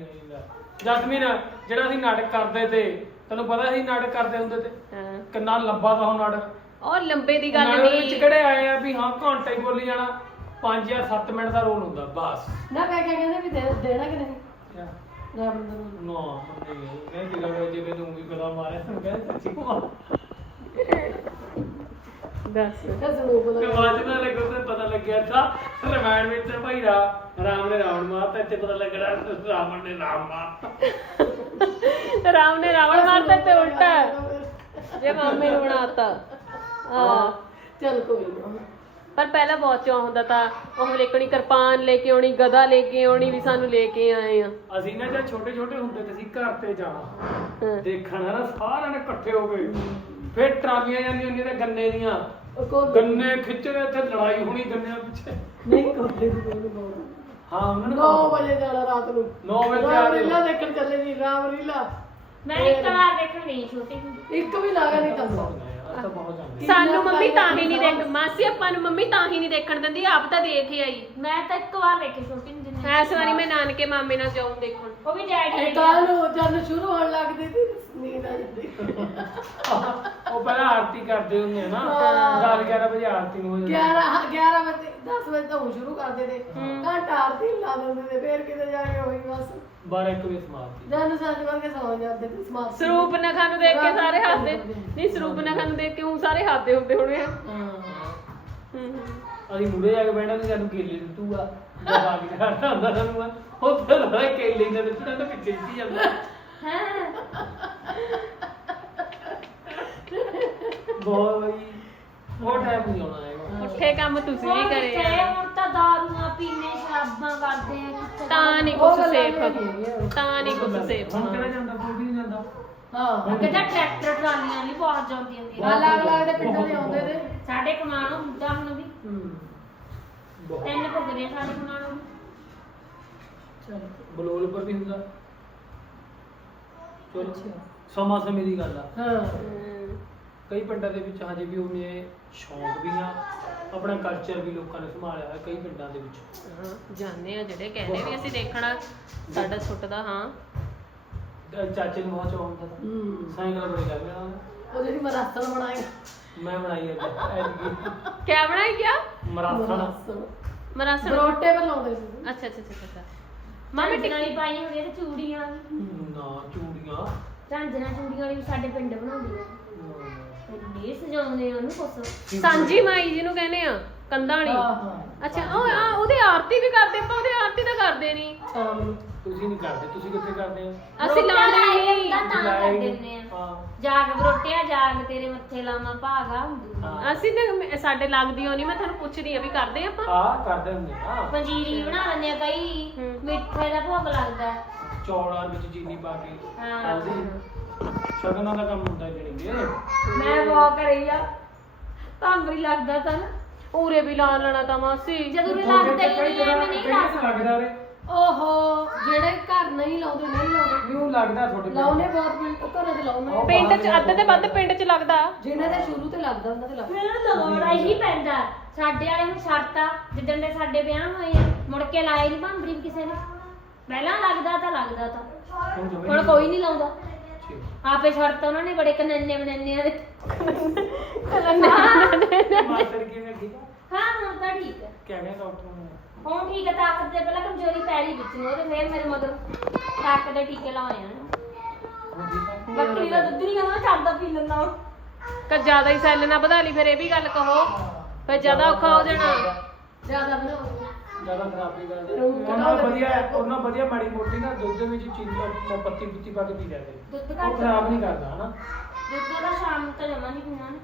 ਜਸਮੀਨ ਜਿਹੜਾ ਅਸੀਂ ਨਾਟਕ ਕਰਦੇ ਤੇ ਤੈਨੂੰ ਪਤਾ ਸੀ ਨਾਟਕ ਕਰਦੇ ਹੁੰਦੇ ਤੇ। ਹਾਂ। ਕਿੰਨਾ ਲੰਬਾ ਤਾਂ ਉਹ ਨਾਟਕ ਉਹ ਲੰਬੇ ਦੀ ਗੱਲ ਨਾਟਕ ਵਿੱਚ ਨਹੀਂ ਕਿਹੜੇ ਆਏ ਆ ਵੀ ਹਾਂ ਘੰਟਾ ਹੀ ਬੋਲੀ ਜਾਣਾ 5 ਜਾਂ 7 ਮਿੰਟ ਦਾ ਰੋਲ ਹੁੰਦਾ ਬਸ। ਨਾ ਕਹਿ ਕੇ ਕਹਿੰਦੇ ਵੀ ਦੇ- ਦੇਣਾ ਕਿ ਨਹੀਂ? ਕਿਆ? ਰਾਵਣ ਦਾ ਰੂਪ। ਨਾ ਨਹੀਂ ਮੈਂ ਕਿ ਲਗਾ ਜੇ ਤੂੰ ਵੀ ਕਦਾ ਮਾਰਿਆ ਤੂੰ ਕਹਿੰਦਾ ਸੱਚੀ ਮਾਰ। ਦੱਸ। ਇਹ ਸਰੂਪ ਤੇ ਦਾ ਬਾਅਦ ਨਾਲ ਲੱਗੋ ਤੇ ਪਤਾ ਲੱਗਿਆ ਤਾਂ ਰਮਾਇਣ ਵਿੱਚ ਤੇ ਭਾਈ ਰਾ ਰਾਮ ਨੇ ਰਾਵਣ ਮਾਰਤਾ ਇੱਥੇ ਪਤਾ ਲੱਗਣਾ ਰਾਵਣ ਨੇ ਰਾਮ ਮਾਰਤਾ। ਰਾਮ ਨੇ ਰਾਵਣ ਮਾਰਤਾ ਤੇ ਉਲਟਾ। ਜੇ ਮਾਮੇ ਨੂੰ ਬਣਾਤਾ। ਹਾਂ। ਚਲ ਕੋਈ ਨਾ। ਪਰ ਪਹਿਲਾਂ ਬਹੁਤ ਚਾਅ ਹੁੰਦਾ ਤਾਂ ਉਹ ਲੇਕਣੀ ਕਿਰਪਾਨ ਲੈ ਕੇ ਆਉਣੀ ਗਦਾ ਲੈ ਕੇ ਆਉਣੀ ਵੀ ਸਾਨੂੰ ਲੈ ਕੇ ਆਏ ਆ। ਅਸੀਂ ਨਾ ਜਦ ਛੋਟੇ ਛੋਟੇ ਹੁੰਦੇ ਤੇ ਅਸੀਂ ਘਰ ਤੇ ਜਾਣਾ। ਦੇਖਣ ਹਨਾ ਸਾਰਿਆਂ ਨੇ ਇਕੱਠੇ ਹੋ ਗਏ ਫਿਰ ਟਰਾਲੀਆਂ ਜਾਂਦੀਆਂ ਹੁੰਦੀਆਂ ਤੇ ਗੰਨੇ ਦੀਆਂ। ਗੰਨੇ ਖਿੱਚਦੇ ਇੱਥੇ ਲੜਾਈ ਹੋਣੀ ਗੰਨਿਆਂ ਪਿੱਛੇ। ਨਹੀਂ ਕੋਲੇ ਦੀ ਕੋਈ ਨਹੀਂ ਹਾਂ ਉਹਨਾਂ ਨੇ 9 ਵਜੇ ਜਾਣਾ ਰਾਤ ਨੂੰ। ਨੌ ਵਜੇ ਰਾਮ ਲੀਲਾ ਦੇਖਣ ਚੱਲੇ ਜੀ ਰਾਮ ਲੀਲਾ ਮੈਂ ਇੱਕ ਵਾਰ ਦੇਖਣ ਗਈ ਛੋਟੀ ਹੁੰਦੀ। ਇੱਕ ਵੀ ਲਾਗਾ ਨਹੀਂ ਤਾਂ ਤਾਂ ਬਹੁਤ ਜਾਂਦੇ ਸਾਨੂੰ ਮੰਮੀ ਤਾਂ ਹੀ ਨਹੀਂ ਦੇਖ ਮਾਸੀ ਆਪਾਂ ਨੂੰ ਮੰਮੀ ਤਾਂ ਹੀ ਨਹੀਂ ਦੇਖਣ ਦਿੰਦੀ ਆਪ ਤਾਂ ਦੇਖ ਹੀ ਆਈ। ਮੈਂ ਤਾਂ ਇੱਕ ਵਾਰ ਦੇਖੀ ਛੋਟੀ ਹੁੰਦੀ ਨੇ। ਐਸ ਵਾਰੀ ਮੈਂ ਨਾਨਕੇ ਮਾਮੇ ਨਾਲ ਜਾਉਂ ਦੇਖਣ। ਉਹ ਵੀ ਡੈਡੀ ਨੇ ਕੱਲ ਨੂੰ ਜਦ ਸ਼ੁਰੂ ਹੋਣ ਲੱਗਦੀ ਸੀ ਨੀਂਦ ਆ ਜਾਂਦੀ। ਉਹ ਪਹਿਲਾਂ ਆਰਤੀ ਕਰਦੇ ਹੁੰਦੇ ਆ ਨਾ। ਹਾਂ। 10 11 ਵਜੇ ਆਰਤੀ ਨੂੰ ਹੋ ਜਾਂਦੀ। 11 11 ਵਜੇ 10 ਵਜੇ ਤੋਂ ਸ਼ੁਰੂ ਕਰਦੇ ਤੇ ਘੰਟਾ ਆਰਤੀ ਲਾ ਦਿੰਦੇ ਤੇ ਫੇਰ ਕਿਤੇ ਜਾ ਕੇ ਹੋਈ ਬਸ। 12 1 ਵਜੇ ਸਮਾਪਤੀ ਜਦ ਸਾਡੇ ਵਰਗੇ ਸੌ ਜਾਂਦੇ ਤੇ ਸਮਾਪਤ ਸਰੂਪ ਨਖਾਂ ਨੂੰ ਦੇਖ ਕੇ ਸਾਰੇ ਹੱਸਦੇ ਨਹੀਂ ਸਰੂਪ ਨਖਾਂ ਨੂੰ ਦੇਖ ਕੇ ਉਹ ਸਾਰੇ ਹੱਸਦੇ ਹੁੰਦੇ ਹੋਣੇ ਆ। ਹਾਂ। ਅਸੀਂ ਮੂਰੇ ਜਾ ਕੇ ਬੈਠਾ ਤੇ ਸਾਨੂੰ ਕੇਲੇ ਦਿੱਤੂਗਾ ਜਦ ਆ ਕੇ ਖੜਦਾ ਹੁੰਦਾ ਸਾਨੂੰ ਉੱਥੇ ਲੋੜਾ ਕੇਲੇ ਦੇ ਦਿੱਤੂ ਤਾਂ ਪਿੱਛੇ ਜੀ ਜਾਂਦਾ। ਬਹੁਤ ਬਈ ਉਹ ਟਾਈਮ ਨਹੀਂ ਆਉਣਾ ਹੈਗਾ ਉੱਠੇ ਕੰਮ ਤੁਸੀਂ ਵੀ ਕਰੇ ਤਾਂ ਦਾਰੂਆਂ ਪੀਣੇ ਸ਼ਰਾਬਾਂ ਕਰਦੇ ਆ ਤਾਂ ਨਹੀਂ ਉਹ ਕੁਝ ਗੱਲਾਂ ਸੇਫ ਨਹੀਂ ਹੈਗੀਆਂ। ਤਾਂ ਨਹੀਂ ਕੁਝ ਸੇਫ ਹੁਣ ਕਿਹੜਾ ਜਾਂਦਾ ਕੋਈ ਵੀ ਨਹੀਂ ਜਾਂਦਾ। ਹਾਂ ਤਾਂ ਟਰੈਕਟਰ ਟਰਾਲੀਆਂ ਨਹੀਂ ਪਹੁੰਚ ਜਾਂਦੀਆਂ ਹੁੰਦੀਆਂ। ਅਲੱਗ ਅਲੱਗ ਦੇ ਪਿੰਡਾਂ ਦੇ ਆਉਂਦੇ ਨੇ। ਸਾਡੇ ਕਮਾਣੋਂ ਹੁੰਦਾ ਹੁਣ ਵੀ। ਬਹੁਤ। ਤਿੰਨ ਭੁਗਦੇ ਸਾਡੇ ਕਮਾਣੋਂ ਚਲੋ। ਬਲੋਲ ਪਰ ਵੀ ਹੁੰਦਾ। ਚਲੋ। ਸਮਾਂ ਸਮੇਂ ਦੀ ਗੱਲ ਆ। ਹਾਂ। ਕਈ ਪਿੰਡਾਂ ਦੇ ਵਿੱਚ ਹਜੇ ਵੀ ਉਹਨੇ ਸ਼ੌਂਕ ਵੀ ਆ ਆਪਣਾ ਕਲਚਰ ਵੀ ਲੋਕਾਂ ਨੇ ਸੰਭਾਲਿਆ ਹੈ ਕਈ ਪਿੰਡਾਂ ਦੇ ਵਿੱਚ। ਹਾਂ ਜਾਣੇ ਆ ਜਿਹੜੇ ਕਹਿੰਦੇ ਵੀ ਅਸੀਂ ਦੇਖਣਾ ਸਾਡਾ ਸੁੱਟਦਾ ਹਾਂ। ਅਹ ਚਾਚੇ ਨੂੰ ਬਹੁਤ ਚਾਅ ਹੁੰਦਾ। ਸੀ ਹੂੰ। ਸਾਈਕਲ ਬੜੀ ਲੱਗ ਗਿਆ ਉਹ ਜਿਹੜੀ ਮਰਾਸਣ ਬਣਾਏ। ਮੈਂ ਬਣਾਈ ਅੱਜ ਐਤਕੀ ਕਿਆ ਬਣਾਈ ਗਿਆ ਮਰਾਸਣ। ਮਰਾਸਣ। ਬਰੋਟੇ ਬਣਾਉਂਦੇ ਸੀ। ਅੱਛਾ ਅੱਛਾ ਅੱਛਾ ਅੱਛਾ ਮਾਮੇ ਟਿਕਾਣੀ ਪਾਈ ਹੋਈ ਤੇ ਚੂੜੀਆਂ। ਨਾ ਚੂੜੀਆਂ। ਝਾਂਜਰਾਂ ਚੂੜੀਆਂ ਵੀ ਸਾਡੇ ਪਿੰਡ ਬਣਾਉਂਦੇ ਆ। ਇੰਨੇ ਸਜਾਉਂਦੇ ਆ ਉਹਨੂੰ ਕੁਛ। ਸਾਂਝੀ ਮਾਈ ਜਿਹਨੂੰ ਕਹਿੰਦੇ ਆ ਕੰਧਾਂ ਵਾਲੀ ਹਾਂ ਹਾਂ। ਅੱਛਾ ਉਹ ਆ ਉਹਦੀ ਆਰਤੀ ਵੀ ਕਰਦੇ ਆਪਾਂ ਉਹਦੀ ਆਰਤੀ ਤਾਂ ਕਰਦੇ ਨਹੀਂ ਸ਼ਾਮ ਨੂੰ ਤੁਸੀਂ ਨਹੀਂ ਕਰਦੇ ਤੁਸੀਂ ਕਿੱਥੇ ਕਰਦੇ ਆ ਅਸੀਂ ਲਾਉਂਦੇ ਨਹੀਂ ਤਾਂ ਤਾਂ ਕਰ। ਦਿੰਦੇ ਆ। ਹਾਂ। ਜਾਗ ਬਰੋਟਿਆ ਜਾਗ ਤੇਰੇ ਮੱਥੇ ਲਾਵਾਂ ਭਾਗਾ। ਹਾਂ। ਅਸੀਂ ਤਾਂ ਸਾਡੇ ਲੱਗਦੀ ਹੋਣੀ ਮੈਂ ਤੁਹਾਨੂੰ ਪੁੱਛਦੀ ਆ ਵੀ ਕਰਦੇ ਆਪਾਂ? ਆ ਕਰਦੇ ਹੁੰਦੇ ਆ। ਪੰਜੀਰੀ ਬਣਾ ਲੈਂਦੇ ਆ ਕਈ। ਹੂੰ। ਮਿੱਠੇ ਦਾ ਭੋਗ ਲੱਗਦਾ। ਹੈ। ਚੌਲਾਂ ਵਿੱਚ ਚੀਨੀ ਪਾ ਕੇ। ਹਾਂ। ਹਲਦੀ ਸ਼ਗਨਾਂ ਦਾ ਕੰਮ ਹੁੰਦਾ ਜਿਹੜੀਏ ਮੈਂ ਵਾਕ ਕਰੀ ਆ। ਭਾਂਬਰੀ ਲੱਗਦਾ ਤਾਂ। ਨਾ ਉਰੇ ਵੀ ਲਾ ਲੈਣਾ ਤਾਂ ਮਾਸੀ। ਜਦੋਂ ਵੀ ਲੱਗਦਾ ਹੀ ਨਹੀਂ ਐਵੇਂ ਨਹੀਂ ਲਾ ਸਕਦਾ ਲੱਗਦਾ ਰੇ ਓਹੋ ਜਿਹੜੇ ਘਰ ਨਹੀਂ ਲਾਉਂਦੇ ਨਹੀਂ ਲਾਉਂਦੇ। ਕਿਉਂ ਲੱਗਦਾ ਤੁਹਾਡੇ ਕੋਲ? ਲਾਉਨੇ ਬਹੁਤ ਪਿੰਡ ਘਰਾਂ ਦੇ ਲਾਉਨੇ ਪਿੰਡ ਚ ਅੱਧ ਤੇ ਵੱਧ ਪਿੰਡ ਚ ਲੱਗਦਾ। ਜਿਨ੍ਹਾਂ ਦੇ ਸ਼ੁਰੂ ਤੇ ਲੱਗਦਾ ਉਹਨਾਂ ਦੇ ਲੱਗਦਾ। ਮੈਨੂੰ ਲੋੜ ਹੀ ਪੈਂਦਾ। ਸਾਡੇ ਵਾਲੇ ਨੂੰ ਛੱਡਤਾ ਜਿੱਦਣ ਦੇ ਸਾਡੇ ਵਿਆਹ ਹੋਏ ਆ ਮੁੜ ਕੇ ਲਾਏ ਨਹੀਂ ਭਾਂਬਰੀ ਕਿਸੇ ਨੇ। ਪਹਿਲਾਂ ਲੱਗਦਾ ਤਾਂ ਲੱਗਦਾ ਤਾਂ। ਹੁਣ ਕੋਈ ਨਹੀਂ ਲਾਉਂਦਾ। ਆਪੇ ਛੱਡਤਾ ਉਹਨਾਂ ਨੇ ਬੜੇ ਕਨੰਨੇ ਬਨੰਨੇ ਦੇ। ਮਾਸਟਰ ਕਿਵੇਂ ਠੀਕ ਆ? ਹਾਂ ਹੁਣ ਤਾਂ ਠੀਕ ਹੈ ਕਹਿੰਦਾ ਡਾਕਟਰ ਨੇ? ਹੁਣ ਠੀਕ ਹੈ ਤਾਕਤ ਦੇ ਪਹਿਲਾਂ ਕਮਜ਼ੋਰੀ ਪੈ ਰਹੀ ਵਿੱਚ ਨੂੰ ਉਹਦੇ ਫੇਰ ਮੇਰੇ ਮਗਰ ਤਾਕਤ ਦੇ ਟੀਕੇ ਲਾਏ ਆ। ਹੁਣ ਠੀਕ ਆ ਬੱਕਰੀ ਦਾ ਦੁੱਧ ਨਹੀਂ ਕਹਿੰਦਾ ਛੱਡਦਾ ਪੀ ਲੈਂਦਾ ਹੁਣ। ਕਿ ਜ਼ਿਆਦਾ ਹੀ ਸੈੱਲ ਨਾ ਵਧਾ ਲਈ ਫਿਰ ਇਹ ਵੀ ਗੱਲ ਕਹੋ। ਫਿਰ ਜ਼ਿਆਦਾ ਔਖਾ ਹੋ ਜਾਣਾ। ਜ਼ਿਆਦਾ ਬਣਾਉਂਦੇ ਜ਼ਿਆਦਾ ਖਰਾਬੀ ਕਰਦੇ। ਰੂਹ ਉਹਨਾਂ ਵਧੀਆ ਉਹਨਾਂ ਵਧੀਆ ਮਾੜੀ ਮੋਟੀ ਨਾ ਦੁੱਧ ਦੇ ਵਿੱਚ ਚੀਨੀ ਪੱਤੀ ਪੁੱਤੀ ਪਾ ਕੇ ਪੀ ਦੁੱਧ ਉਹ ਖਰਾਬ ਨਹੀਂ ਕਰਦਾ ਹਨਾ? ਦੁੱਧ ਦਾ ਸ਼ਾਮ ਤੋਂ ਜਮਾ ਨਹੀਂ ਪੀਣਾ। ਨੇ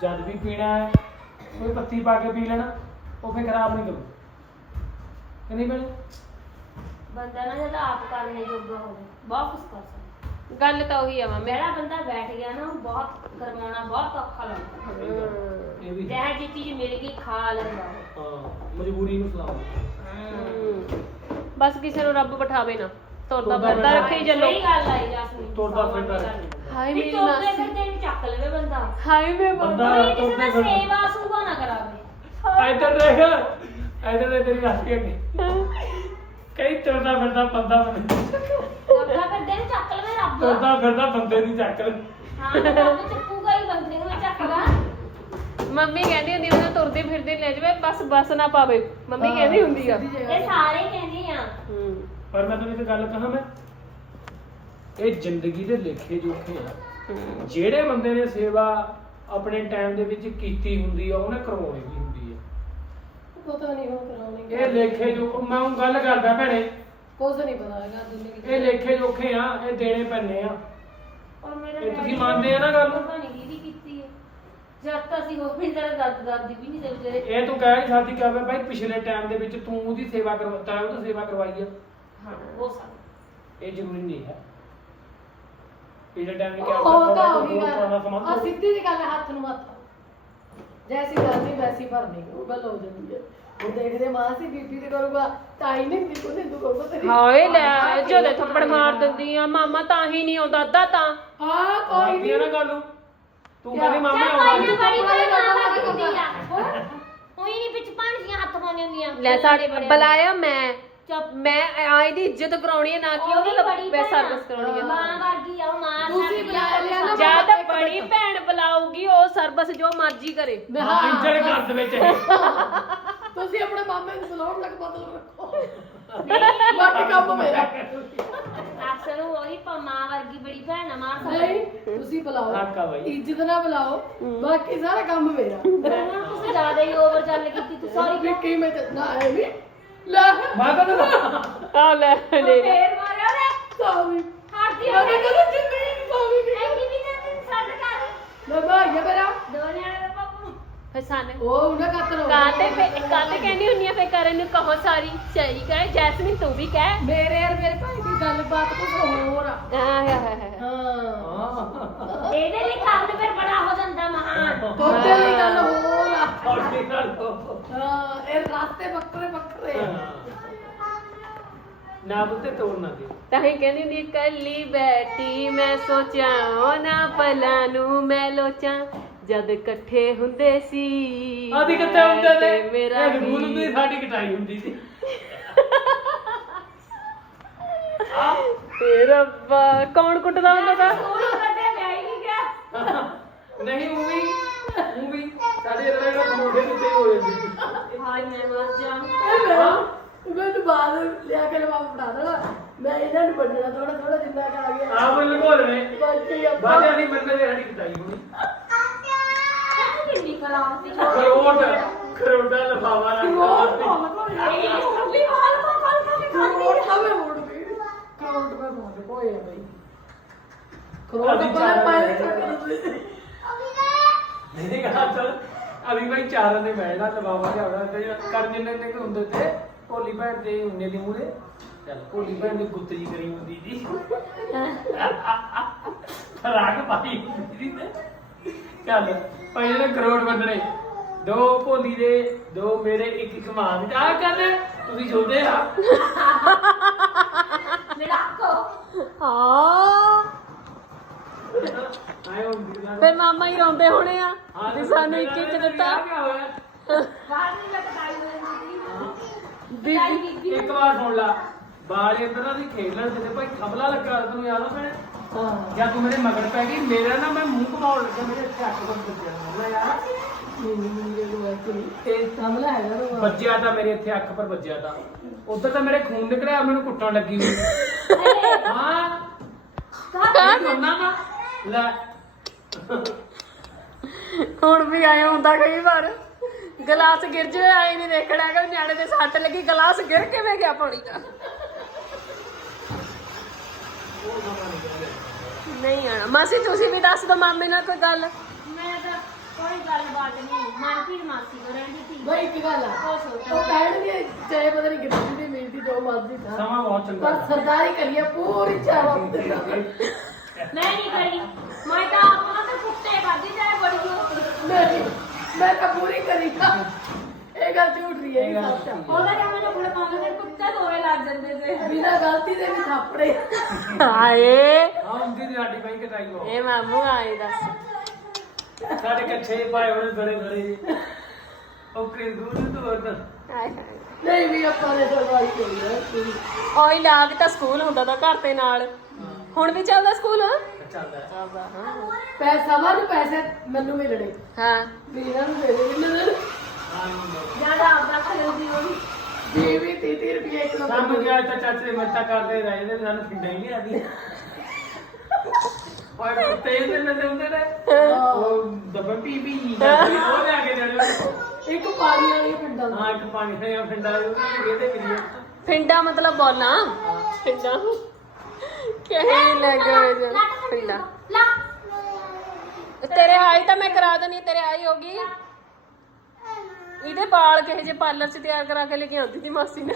ਜਦ ਵੀ ਪੀਣਾ ਹੈ ਕੋਈ ਪੱਤੀ ਪਾ ਕੇ ਪੀ ਲੈਣਾ ਉਹ ਫਿਰ ਖਰਾਬ ਨਹੀਂ ਕਰੂ ਕਿ ਨਹੀਂ ਬਣੇ ਬੰਦਾ ਨਾ ਜਦ ਆਪ ਕਰਨੇ ਜੋਗਾ ਹੋਵੇ ਬਹੁਤ ਕੁਝ ਕਰ ਸਕਦਾ। ਗੱਲ ਤਾਂ ਉਹੀ ਆ ਮਾਮੇ ਮੇਰਾ ਬੰਦਾ ਬੈਠ ਗਿਆ ਨਾ ਉਹ ਬਹੁਤ ਕਰਵਾਉਣਾ ਬਹੁਤ ਔਖਾ ਲੱਗਦਾ। ਇਹ ਵੀ ਹੈ। ਜਿਹੜਾ ਜੀ ਚੀਜ਼ ਮਿਲ ਗਈ ਖਾ ਲੈਂਦਾ। ਉਹ। ਹਾਂ ਮਜਬੂਰੀ ਨੂੰ ਸਲਾਮ ਹਮ। ਬਸ ਕਿਸੇ ਨੂੰ ਰੱਬ ਬਿਠਾਵੇ ਨਾ। ਤੁਰਦਾ ਤੁਰਦਾ ਫਿਰਦਾ ਰੱਖੇ ਹੀ ਚੱਲੋ। ਸਹੀ ਗੱਲ ਆਈ ਜਸਮੀਨ ਤੁਰਦਾ ਫਿਰਦਾ ਹਾਏ ਨਹੀਂ ਮੇਰੀ ਤੁਰਦੇ ਮਾਸੀ। ਫਿਰਦੇ ਨੂੰ ਚੱਕ ਲਵੇ ਬੰਦਾ। ਹਾਏ ਮੇ ਬੰਦਾ ਕੋਈ ਕਿਸੇ ਤੁਰਦੇ ਦਾ ਫਿਰਦੇ। ਸੇਵਾ ਸੁਭਾ ਨਾ ਕਰਾਵੇ। ਇੱਧਰ ਦੇਖ ਇੱਧਰ ਦੇ ਤੇਰੀ ਰਾਸੀ ਅੱਗੇ ਕਈ ਤੁਰਦਾ ਫਿਰਦਾ ਬੰਦਾ ਬਣੇ ਤੁਰਦਾ ਫਿਰਦੇ ਨੂੰ ਚੱਕ ਲਵੇ ਰੱਬ। ਤੁਰਦਾ ਫਿਰਦਾ ਬੰਦੇ ਨਹੀਂ ਚੱਕ ਲੈ। ਹਾਂ ਰੱਬ ਚੱਕੂਗਾ ਹੀ ਬੰਦੇ ਨੂੰ ਹੀ ਚੱਕਦਾ। ਮੰਮੀ ਕਹਿੰਦੀ ਹੁੰਦੀ ਉਹਨਾਂ ਤੁਰਦੇ ਫਿਰਦੇ ਲੈ ਜਾਵੇ ਬਸ ਬਸ ਨਾ ਪਾਵੇ। ਮੰਮੀ ਕਹਿੰਦੀ ਹੁੰਦੀ ਆ। ਇਹ ਸਾਰੇ ਕਹਿੰਦੇ ਆ। ਹਮ। ਪਰ ਮੈਂ ਤੁਹਾਨੂੰ ਇੱਕ ਗੱਲ ਕਹਾਂ ਮੈਂ ਇਹ ਜ਼ਿੰਦਗੀ ਦੇ ਲੇਖੇ ਜੋਖੇ ਆ। ਜਿਹੜੇ ਬੰਦੇ ਨੇ ਸੇਵਾ ਆਪਣੇ ਟਾਈਮ ਦੇ ਵਿੱਚ ਕੀਤੀ ਹੁੰਦੀ ਆ ਉਹਨੇ ਕਰਵਾਉਣੀ ਵੀ ਹੁੰਦੀ ਆ। ਪਤਾ ਨਹੀਂ ਹੁਣ ਕਰਾਉਣੀ ਇਹ ਲੇਖੇ ਜੋ ਮੈਂ ਹੁਣ ਗੱਲ ਕਰਦਾ ਭੈਣੇ। ਕੁਝ ਨਹੀਂ ਪਤਾ ਹੈਗਾ ਦੁਨੀਆ ਇਹ ਲੇਖੇ ਜੋਖੇ ਆ ਇਹ ਦੇਣੇ ਪੈਣੇ ਆ। ਔਰ ਮੇਰਾ ਇਹ ਤੁਸੀਂ ਡੈਡੀ ਮੰਨਦੇ ਆ ਨਾ ਗੱਲ? ਪਤਾ ਨਹੀਂ ਕਿਹਦੀ ਕੀਤੀ ਹੈ। ਜਦ ਤੱਕ ਅਸੀਂ ਹੋ ਵੀ ਤੇਰੇ ਦਾਦ ਦਾਦੀ ਵੀ ਨਹੀਂ ਦੇ ਵਿਚਾਰੇ ਇਹ ਤੂੰ ਕਹਿ ਨਹੀਂ ਸਕਦੀ ਕਿ ਆਵੇ ਭਾਈ ਪਿਛਲੇ ਟਾਈਮ ਦੇ ਵਿੱਚ ਤੂੰ ਉਹਦੀ ਸੇਵਾ ਕਰਵਾਤਾ ਹੈ ਉਹਦੀ ਸੇਵਾ ਕਰਵਾਈ ਆ। ਹਾਂ ਹੋ ਸਕਦਾ। ਇਹ ਜ਼ਰੂਰੀ ਨਹੀਂ ਹੈ। ਪਿਛਲੇ ਟਾਈਮ ਵਿੱਚ ਉਹ ਤਾਂ ਉਹੀ ਗੱਲ ਸਮਾਂ ਆ ਸਿੱਧੀ ਜੀ ਗੱਲ ਹੈ, ਹੱਥ ਨੂੰ ਹੱਥ ਜੈਸੀ ਕਰਨੀ ਵੈਸੀ ਭਰਨੀ ਉਹ ਗੱਲ ਹੋ ਜਾਂਦੀ ਹੈ। ਉਹ ਦੇਖਦੇ ਮਾਂ ਸੀ ਬੀਬੀ ਤੇ ਕਰੂਗਾ ਤਾਈ ਨੇ ਵੀ ਕੋਨੇ ਤੂੰ ਕਰੂਗਾ ਤੇਰੀ ਹਾਏ ਲੈ ਜਦੋਂ ਥੱਪੜ ਮਾਰ ਦਿੰਦੀ ਆ ਮਾਮਾ ਤਾਂ ਹੀ ਨਹੀਂ ਆਉਂਦਾ ਅੱਧਾ ਤਾਂ। ਹਾਂ ਕੋਈ ਨਹੀਂ ਨਾ ਗੱਲ ਨੂੰ। ਤੂੰ ਕਹਿੰਦੀ ਮਾਮਾ ਆਉਂਦਾ ਬੜੀ ਮਾਂ ਆ। ਉਹੀ ਨਹੀਂ ਵਿੱਚ ਭਾਂਜੀਆਂ ਹੱਥ ਪਾਉਂਦੀਆਂ ਹੁੰਦੀਆਂ ਲੈ ਸਾਡੇ ਬੁਲਾਇਆ ਮੈਂ। ਮੈਂ ਆਏ ਦੀ ਇੱਜ਼ਤ ਕਰਾਉਣੀ ਹੈ ਨਾ ਕਿ ਉਹਦੀ ਬੈ ਸਰਵਿਸ ਕਰਾਉਣੀ ਹੈ ਮਾਂ ਵਰਗੀ ਆ ਉਹ ਮਾਂ ਤੁਸੀਂ ਬੁਲਾ ਲਿਆ ਨਾ ਜਦ ਬੜੀ ਭੈਣ ਬੁਲਾਊਗੀ ਉਹ ਸਰਵਿਸ ਜੋ ਮਰਜ਼ੀ ਕਰੇ। ਮੈਂ ਹਾਂ। ਹਾਂ ਇੰਜਣ ਘਰ ਦੇ ਵਿੱਚ। ਇਹ ਤੁਸੀਂ ਆਪਣੇ ਮਾਮੇ ਨੂੰ ਬੁਲਾਉਣ ਲੱਗ ਮਤਲਬ ਰੱਖੋ। ਬਾਕੀ ਕੰਮ ਮੇਰਾ। ਅਕਸਰ ਉਹ ਉਹੀ ਪ- ਮਾਂ ਵਰਗੀ ਬੜੀ ਭੈਣ ਆ ਮਾਂ ਸਾਡੀ ਨਹੀਂ ਤੁਸੀਂ ਬੁਲਾਓ। ਹੱਕ ਆ ਬਾਈ। ਇੱਜ਼ਤ ਨਾਲ ਬੁਲਾਓ। ਬਾਕੀ ਸਾਰਾ ਕੰਮ ਮੇਰਾ। ਤੁਸੀਂ ਜ਼ਿਆਦਾ ਹੀ ਓਵਰ ਗੱਲ ਕੀਤੀ ਤੂੰ ਸੌਰੀ ਕਿਉਂ? ਵਿੱਕੀ ਮੈਂ ਤੇ ਨਾ ਐਵੇਂ ਲੈ। ਮੈਂ ਤਾਂ ਨਾ ਆ ਲੈ ਲੈ ਲੈ। ਫੇਰ ਮਾਰਿਆ ਲੈ ਸੌਰੀ। ਹਟਦੀ ਮੈਂ ਹੋ ਤਾਂ ਕਦੇ ਜ਼ਿੰਦਗੀ ਚ ਸੌਰੀ ਨਹੀਂ ਐਨੀ ਵੀ ਨਾ ਛੱਡ ਕਰ ਮੈਂ ਭਾਈਆ ਮੇਰਾ ਦੋ ਨਿਆਣੇ ਦਾ ਪਾਪੂ ਫਿਰ ਸਾਨੂੰ ਉਹ ਉਹਨਾਂ ਕਤਲ ਹੋ ਕਾਤੇ ਕਾਤੇ ਕਹਿੰਦੀ ਹੁੰਨੀ ਆ ਫੇ ਕਰਨ ਨੂੰ ਕਹੋ ਸਾਰੀ ਸਹੀ ਕਹੇ ਜੈਸਮੀਨ ਤੂੰ ਵੀ ਕਹਿ। ਮੇਰੇ ਯਾਰ ਮੇਰੇ ਭਾਈ ਦੀ ਗੱਲਬਾਤ ਕੁਝ ਹੋਰ ਆ। ਹਾ ਹਾ ਹਾ ਹਾਂ ਹਾਂ। ਇਹਦੇ ਲਈ ਕੰਮ ਫਿਰ ਬੜਾ ਹੋ ਜਾਂਦਾ ਮਹਾਨ। ਤੁਹਾਡੇ ਲਈ ਗੱਲ ਹੋਰ ਆ। ਤੁਹਾਡੀ ਹਾਂ। ਇਹ ਰਾਸਤੇ ਵੱਖਰੇ ਵੱਖਰੇ ਆ। ਨਾ ਬੁੱਤੇ ਤੋੜ ਨਾ ਦੇ ਤਾਂ ਹੀ ਕਹਿੰਦੀ ਹੁੰਦੀ ਕੱਲੀ ਬੈਠੀ ਮੈਂ ਸੋਚਾਂ ਉਹਨਾਂ ਪਲਾਂ ਨੂੰ ਮੈਂ ਲੋਚਾਂ। ਜਦ ਇਕੱਠੇ ਹੁੰਦੇ ਸੀ ਆਦੀ ਕਿੱਥੇ ਹੁੰਦੇ ਨੇ ਤੇ ਮੇਰਾ ਇਹ ਵੀ- ਦੀ ਸਾਡੀ ਕਟਾਈ ਹੁੰਦੀ ਸੀ। ਤੇ ਰੱਬਾ ਕੌਣ ਕੁੱਟਦਾ ਹੁੰਦਾ ਤਾ? ਸਕੂਲ ਕਰਦੇ ਵਿਆਹ ਹੀ ਗਿਆ ਨਹੀਂ ਉਹ ਵੀ ਉਹ ਵੀ ਸਾਡੇ ਰਲੇ ਦਾ ਮੋਢੇ ਉੱਤੇ ਹੀ ਹੋ ਜਾਂਦੀ ਮੈਂ ਮੈਂ ਮੈਨੂੰ ਬਾਅਦ ਲਿਆ ਕੇ ਲਵਾ ਫੜਾ ਦੇਣਾ ਮੈਂ ਇਹਨਾਂ ਨੂੰ ਵੱਢਣਾ ਥੋੜਾ ਥੋੜਾ ਜਿੰਨਾ ਕੁ ਆ ਗਿਆ। ਆਪ ਲਗੋ ਲਵੇ ਬਾਕੀ ਆਪਾਂ ਬਾਜਾ ਨਹੀਂ ਮੰਨਦੇ ਤੇ ਸਾਡੀ ਕਟਾਈ ਹੋਣੀ ਖਰਾਬ ਸੀ ਕਰੋੜ ਕਰੋੜਾ ਲਫਾਵਾ ਕਰੋੜ ਰੱਖਦਾ ਇਹ ਕੋ ਕਾਲ ਕੋ ਕਰੋੜ ਬਈ ਕਰੋੜ ਚਾਰ ਪਾਏ ਜਣੇ ਚੱਕਰ ਨਹੀਂ ਕਹਾ ਚਲ ਅਭੀ ਭਾਈ ਚਾਰਾਂ ਨੇ ਬਹਿਣਾ ਤੇ ਕਰਨ ਜਿੰਨੇ ਨੇ ਹੁੰਦੇ ਤੇ ਭੋਲੀ ਭੈਣ ਤੇ ਹੁੰਨੇ ਦੀ ਮੂਰੇ ਚੱਲ ਭੋਲੀ ਭੈਣ ਦੀ ਗੁੱਤਰੀ ਕਰੀ ਹੁੰਦੀ ਜੀ ਫਰਾਕ ਪਾਈ ਚੱਲ ਭਾਈ ਨੇ ਕਰੋੜ ਵੰਡਣੇ ਦੋ ਭੋਲੀ ਦੇ ਦੋ ਮੇਰੇ ਇੱਕ ਇੱਕ ਮਾਂ ਦੀ ਆ ਕਹਿੰਦੇ ਤੁਸੀਂ ਛੋਟੇ ਆ। ਮੇਰਾ ਕੋ ਹਾਂ ਆਏ ਹੁੰਦੀ ਫਿਰ ਮਾਮਾ ਹੀ ਰੋਂਦੇ ਹੋਣੇ ਆ। ਹਾਂ ਵੀ ਸਾਨੂੰ ਇੱਕ ਇੱਕ ਦਿੱਤਾ। ਕੀ ਹੋਇਆ। ਬਾਹਰ ਨਹੀਂ ਲਟਕਾਈ ਹੋਈ ਬੀਬੀ। ਇੱਕ ਵਾਰ ਸੁਣ ਲਾ। ਬਾਲ ਇੰਦਰ ਦੀ ਖੇਡ ਲੈਣ ਤੇ ਭਾਈ ਥਬਲਾ ਲੱਗਾ ਤੈਨੂੰ ਯਾਦ ਆ ਭੈਣੇ ਹਾਂ। ਜਾਂ ਤੂੰ ਮੇਰੇ ਮਗਰ ਪੈ ਗਈ ਮੇਰਾ ਨਾ ਮੈਂ ਮੂੰਹ ਘਮਾਉਣ ਲੱਗਾ ਮੇਰੇ ਯਾਰ। ਤੇ ਕਮਲਾ ਹੈਗਾ ਨਾ। ਵੱਜਿਆ ਤਾਂ ਮੇਰੇ ਇੱਥੇ ਅੱਖ ਪਰ ਵੱਜਿਆ ਤਾਂ। ਉਧਰ ਤਾਂ ਮੇਰੇ ਖੂਨ ਨਿਕਲਿਆ ਮੈਨੂੰ ਕੁੱਟਣ ਲੱਗੀ ਹੋਈ। ਹਾਂ। ਕਾਹ ਕਰਨਾ ਨਾ ਲੈ। ਹੁਣ ਵੀ ਆਇਆ ਹੁੰਦਾ ਕਈ ਵਾਰ। ਗਲਾਸ ਗਿਰ ਜਾਵੇ ਆਏ ਨਹੀਂ ਦੇਖਣਾ ਹੈਗਾ ਨਿਆਣੇ ਦੇ ਸੱਟ ਲੱਗੀ ਗਲਾਸ ਗਿਰ ਕਿਵੇਂ ਗਿਆ ਪਾਣੀ ਦਾ? ਨਹੀਂ ਆਣਾ। ਮਾਸੀ ਤੁਸੀਂ ਵੀ ਦੱਸ ਦੋ ਮਾਮੇ ਨਾਲ ਕੋਈ ਗੱਲ। ਮੈਂ ਤਾਂ ਕੋਈ ਗੱਲਬਾਤ ਨਹੀਂ ਮਨਪ੍ਰੀਤ ਮਾਸੀ ਕੋ ਰਹਿੰਦੀ ਸੀ? ਬਈ ਇੱਕ ਗੱਲ ਆ। ਉਹ ਛੋਟਾ ਉਹ ਕਹਿਣਗੇ ਚਾਹੇ ਪਤਾ ਨਹੀਂ ਗਿਰਦੀ ਦੀ ਮਿਲਦੀ ਜੋ ਮਰਜ਼ੀ ਖਾ ਸਮਾਂ ਬਹੁਤ ਚੰਗਾ ਪਰ ਸਰਦਾਰੀ ਕਰੀਏ ਪੂਰੀ ਚਾਹ ਵਕਤ ਮੈਂ ਨਹੀਂ ਕਰੀ। ਮੈਂ ਤਾਂ ਆਪਣਾ ਤਾਂ ਕੁੱਤੇ ਖਾਦੀ ਜਾਏ ਬੜੀ ਜੋ ਨਹੀਂ ਮੈਂ ਤਾਂ ਪੂਰੀ ਕਰੀ। ਇਹ ਗੱਲ ਝੂਠ ਰਹੀ ਹੈ ਇਹ ਸੱਚ ਆ। ਉਹਦਾ ਜਦ ਮੈਨੂੰ ਫੁੱਲ ਪਾਉਂਦੇ ਤੇ ਕੁੱਤੇ ਦੋਰੇ ਲੱਗ ਜਾਂਦੇ ਤੇ ਬਿਨਾਂ ਗਲਤੀ ਦੇ ਵੀ ਥਾਪੜੇ। ਹਾਏ। ਹਾਂ ਹੁੰਦੀ ਦੀ ਸਾਡੀ ਭਾਈ ਕਟਾਈ ਹੋ ਇਹ ਮਾਮੂ ਆਏ ਦੱਸ। ਸਾਡੇ ਕੱਛੇ ਪਾਏ ਹੋਣੇ ਬੜੇ ਬੜੇ। ਉਹ ਕਿ ਦੂਰ ਤੋਂ ਵਰਦਾ ਹਾਏ ਹਾਏ। ਨਹੀਂ ਵੀ ਆਪਾਂ ਨੇ ਸਰਦਾਰੀ ਕਰੀ ਹੈ ਪੂਰੀ ਉਹੀ ਲਾ ਕੇ ਤਾਂ ਸਕੂਲ ਹੁੰਦਾ ਤਾਂ ਘਰ ਦੇ ਨਾਲ। ਹੁਣ ਵੀ ਚੱਲਦਾ ਸਕੂਲ? ਚੱਲਦਾ। ਹੈ। ਚੱਲਦਾ ਹਾਂ। ਪੈਸਾ ਵਾਂ ਪੈਸੇ ਮੈਨੂੰ ਮਿਲਣੇ। ਹਾਂ। ਵੀ ਇਹਨਾਂ ਨੂੰ ਦੇ ਦੇ ਹੁੰਦਾ। ਜ਼ਿਆਦਾ ਆਪਦਾ ਖਰੀਦੀ ਹੋਈ ਵੀ। ਵੀ 30 30 ਰੁਪਏ ਇੱਕ ਦਾ ਸਾਨੂੰ ਗਿਆ ਤਾਂ ਚਾਚੇ ਦੇ ਮੱਤਾ ਕਰਦੇ ਰਹੇ ਨੇ ਵੀ ਸਾਨੂੰ ਫਿੰਡਾ ਹੀ ਨਹੀਂ ਆਦੀ ਓਏ ਕੁੱਤੇ ਇਹਦੇ ਨਾਲ ਹੁੰਦੇ ਨੇ। ਉਹ ਦਬਨ ਪੀ ਪੀ ਜਾਂਦੇ ਉਹ ਲੈ ਕੇ ਜਾਣੇ ਇੱਕ ਪਾਣੀ ਵਾਲੀ ਪਿੰਡਾਂ ਦਾ ਹਾਂ ਇੱਕ ਪਾਣੀ ਦਾ ਫਿੰਡਾ ਇਹਦੇ ਵੀ ਫਿੰਡਾ ਮਤਲਬ ਬੋਲਾਂ? ਫਿੰਡਾ ਕਹੇ ਲੱਗ ਫਿੰਡਾ ਲਾ। ਤੇਰੇ ਆਈ ਤਾਂ ਮੈਂ ਕਰਾ ਦਨੀ ਤੇਰੇ ਆਈ ਹੋਗੀ ਇਹਦੇ ਵਾਲ ਕਿਹੇ ਜੇ ਪਾਰਲਰ ਚ ਤਿਆਰ ਕਰਾ ਕੇ ਲੈ ਕੇ ਆਉਂਦੀ ਸੀ ਮਾਸੀ ਨੇ।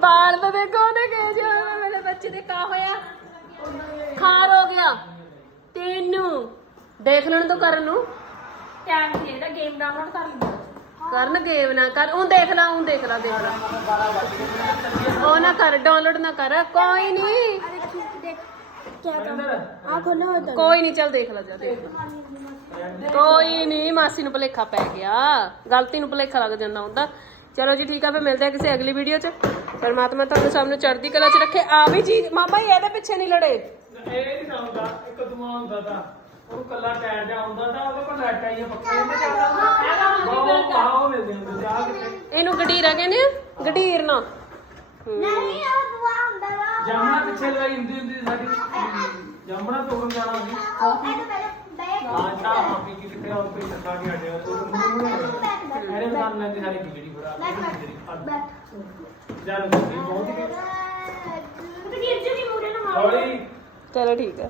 ਵਾਲ ਤਾਂ ਦੇਖੋ ਉਹਦੇ ਕਿਹੇ ਜੇ ਮੇਰੇ ਬੱਚੇ ਦੇ ਕਾ ਹੋਇਆ। ਖਾਰ ਹੋ ਗਿਆ। ਤੈਨੂੰ। ਦੇਖ ਲੈਣ ਤੋਂ ਕਰਨ ਨੂੰ। ਟਾਈਮ ਸੀ ਇਹਦਾ ਗੇਮ ਡਾਊਨਲੋਡ ਕਰ ਲਿਆ ਕਰਨ ਗੇਮ ਨਾ ਕਰ। ਉਹ ਦੇਖ ਲਾ ਉਹ ਦੇਖ ਲਾ ਦੇਖ ਲਾ। ਉਹ ਨਾ ਕਰ ਡਾਊਨਲੋਡ ਨਾ ਕਰ। ਕੋਈ ਨਹੀਂ ਕੋਈ ਨਹੀਂ ਚੱਲ ਦੇਖ ਲਾ ਜਾ ਦੇਖ ਲਾ। ਕੋਈ ਨਹੀਂ ਮਾਸੀ ਨੂੰ ਭੁਲੇਖਾ ਪੈ ਗਿਆ। ਗਲਤੀ ਨੂੰ ਭੁਲੇਖਾ ਲੱਗ ਜਾਂਦਾ ਹੁੰਦਾ। ਚਲੋ ਜੀ ਠੀਕ ਆ ਫੇ ਮਿਲਦੇ ਆ ਕਿਸੇ ਅਗਲੀ ਵੀਡੀਓ 'ਚ। ਪਰਮਾਤਮਾ ਤੁਹਾਨੂੰ ਸਾਹਮਣੇ ਚੜ੍ਹਦੀ ਕਲਾ 'ਚ ਰੱਖੇ। ਆ ਵੀ ਚੀਜ਼ ਮਾਮਾ ਜੀ ਇਹਦੇ ਪਿੱਛੇ ਨਹੀਂ ਲੜੇ। ਇਹ ਨਹੀਂ ਨਾ ਹੁੰਦਾ ਇੱਕ ਦੂਆ ਹੁੰਦਾ ਤਾਂ। ਉਹ ਕੱਲਾ ਟਾਇਰ ਜਾ ਹੁੰਦਾ ਤਾਂ ਉਹਦੇ ਕੋਲ ਲੈਟ ਆਈ ਪੱਖੇ ਇਹਦੇ ਚੱਲਦਾ ਬਹੁਤ ਬਾਹੋਂ ਮਿਲਦੇ ਹੁੰਦੇ ਤੇ ਆ ਕਿਤੇ ਇਹਨੂੰ ਗਡੀਰਾ ਕਹਿੰਦੇ ਆ ਗਡੀਰ ਨਾ। ਨਹੀਂ ਉਹ ਦੁਆ ਹੁੰਦਾ ਵਾ। ਜਾਮਣਾ ਪਿੱਛੇ ਲਗਾਈ ਹੁੰਦੀ ਹੁੰਦੀ ਸਾਡੀ। ਜਾਮਣਾ ਤੋੜਨ ਜਾਣਾ ਸੀ। ਤਾਂ ਪਹਿਲੇ ਬੈਗ ਕਿਤੇ ਹੋਰ ਕੋਈ ਸੱਤਾ ਕੇ ਹਟਿਆ ਤੋਂ ਮੁੰਡੇ ਮੁੰਡੇ ਨਾਲੇ ਖਿਚੜੀ ਫੜਾ ਲੈ ਉਹਦੀ ਬੈਠ ਖਿਚੜੀ ਫੜ ਚਲੋ ਠੀਕ ਆ